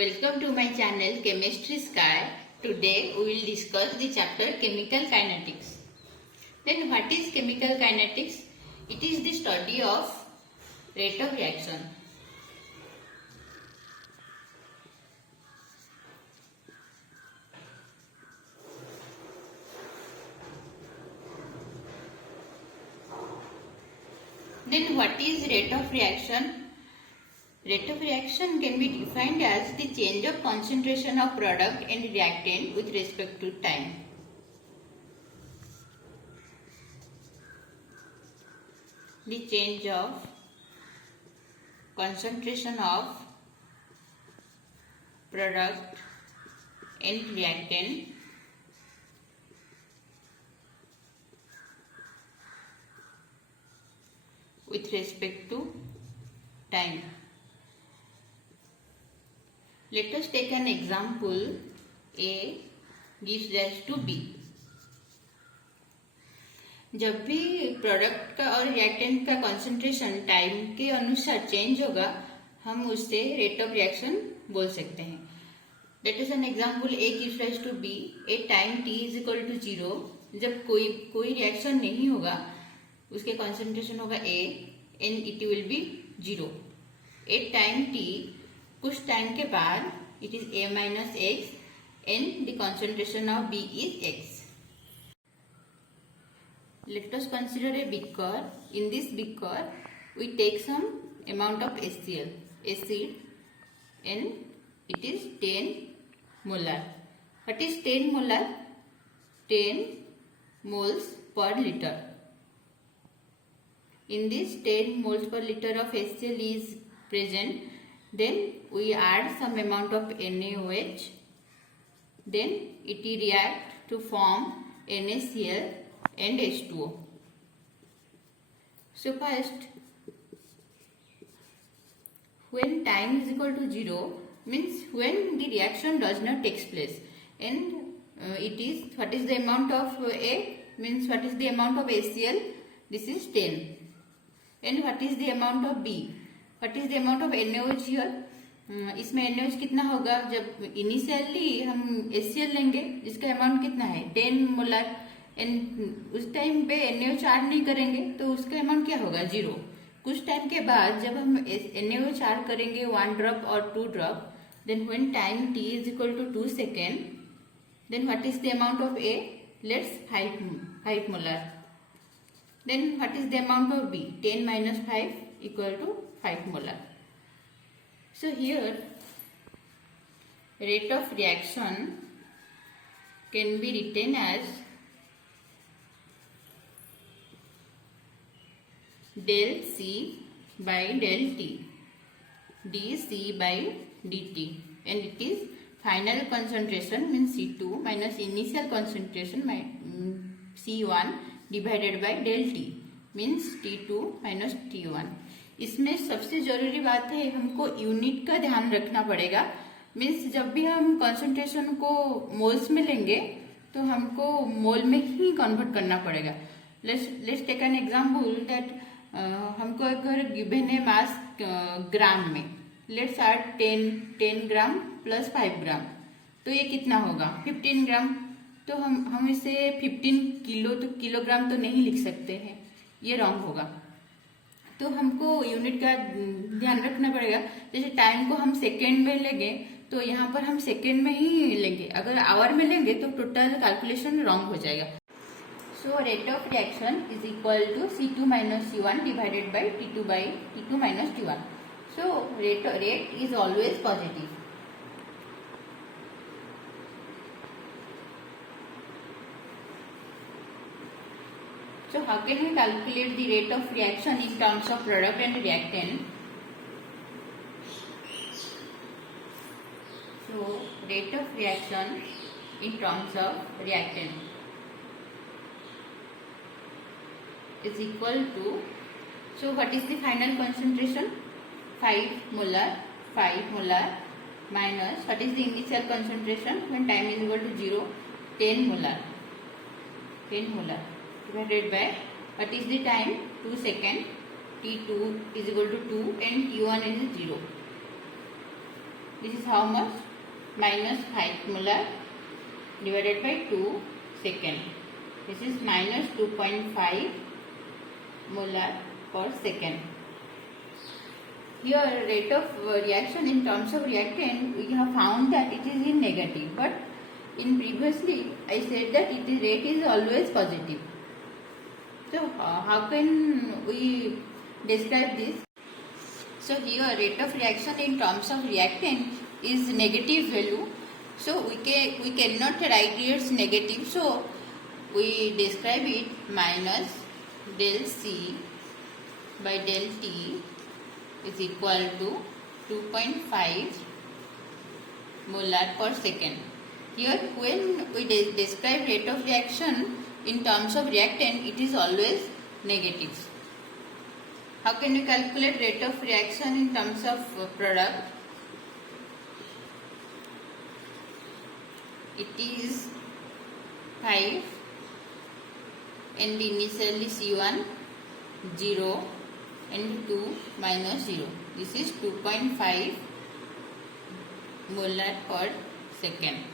Welcome to my channel Chemistry Sky. Today we will discuss the chapter Chemical Kinetics. Then what is chemical kinetics? It is the study of rate of reaction. Then what is rate of reaction? Rate of reaction can be defined as the change of concentration of product and reactant with respect to time. The change of concentration of product and reactant with respect to time. Let us take an example. A gives rise to B. जब भी product का और reactant का concentration time के अनुसार change होगा, हम उससे रेट ऑफ रिएक्शन बोल सकते हैं. That is an example. A gives rise to B at time T is equal to 0. जब कोई रिएक्शन नहीं होगा, उसके कंसंट्रेशन होगा A and it will be 0. At time T, कुछ टाइम के बाद it is a minus x and the concentration of b is x. Let us consider a beaker. In this beaker, we take some amount of HCl, acid, and it is 10 molar. What is 10 molar? 10 moles per liter. In this 10 moles per liter of HCl is present. Then we add some amount of NaOH. Then it react to form NaCl and H2O. So first, when time is equal to 0 means when the reaction does not take place, and it is, what is the amount of A means what is the amount of HCl, this is 10, and what is the amount of B, what is the amount of NaOH here. इसमें NaOH कितना होगा? जब initially हम HCl लेंगे जिसका amount कितना है 10 molar, and उस टाइम पे NaOH ऐड नहीं करेंगे तो उसका अमाउंट क्या होगा? 0. कुछ टाइम के बाद जब हम NaOH ऐड करेंगे 1 ड्रॉप और 2 drop, then when time t is equal to 2 second, then what is the amount of A? Let's 5 molar. Then what is the amount of B? 10 minus 5 equal to 5 molar. So here rate of reaction can be written as del C by del T, dC by dt, and it is final concentration means C2 minus initial concentration C1 divided by del T means T2 minus T1. इसमें सबसे जरूरी बात है, हमको unit का ध्यान रखना पड़ेगा. मीन्स जब भी हम कंसंट्रेशन को मोल्स में लेंगे तो हमको मोल में ही कन्वर्ट करना पड़ेगा. Let's take an example that हमको अगर गिवन है मास ग्राम में, let's add 10 gram plus 5 gram, तो ये कितना होगा? 15 ग्राम. तो हम इसे 15 किलो तो किलोग्राम तो नहीं लिख सकते हैं, ये रॉन्ग होगा. तो हमको यूनिट का ध्यान रखना पड़ेगा. जैसे टाइम को हम सेकेंड में लेंगे तो यहाँ पर हम सेकेंड में ही लेंगे, अगर आवर में लेंगे तो टोटल कैलकुलेशन रॉन्ग हो जाएगा. So rate of reaction is equal to C2 minus C1 divided by T2 minus T1. So rate is always positive. So how can we calculate the rate of reaction in terms of product and reactant? So rate of reaction in terms of reactant is equal to, so what is the final concentration? 5 molar minus what is the initial concentration when time is equal to 0? 10 molar divided by what is the time? 2 seconds. T2 is equal to 2 and T1 is 0. This is how much? Minus 5 molar divided by 2 second. This is minus 2.5 molar per second. Here rate of reaction in terms of reactant, we have found that it is in negative, but in previously I said that rate is always positive. So how can we describe this? So here rate of reaction in terms of reactant is negative value. So we cannot write its negative. So we describe it minus del C by del T is equal to 2.5 molar per second. Here when we describe rate of reaction in terms of reactant, it is always negative. How can we calculate rate of reaction in terms of product? It is 5 and initially C1 0 and 2 minus 0. This is 2.5 molar per second.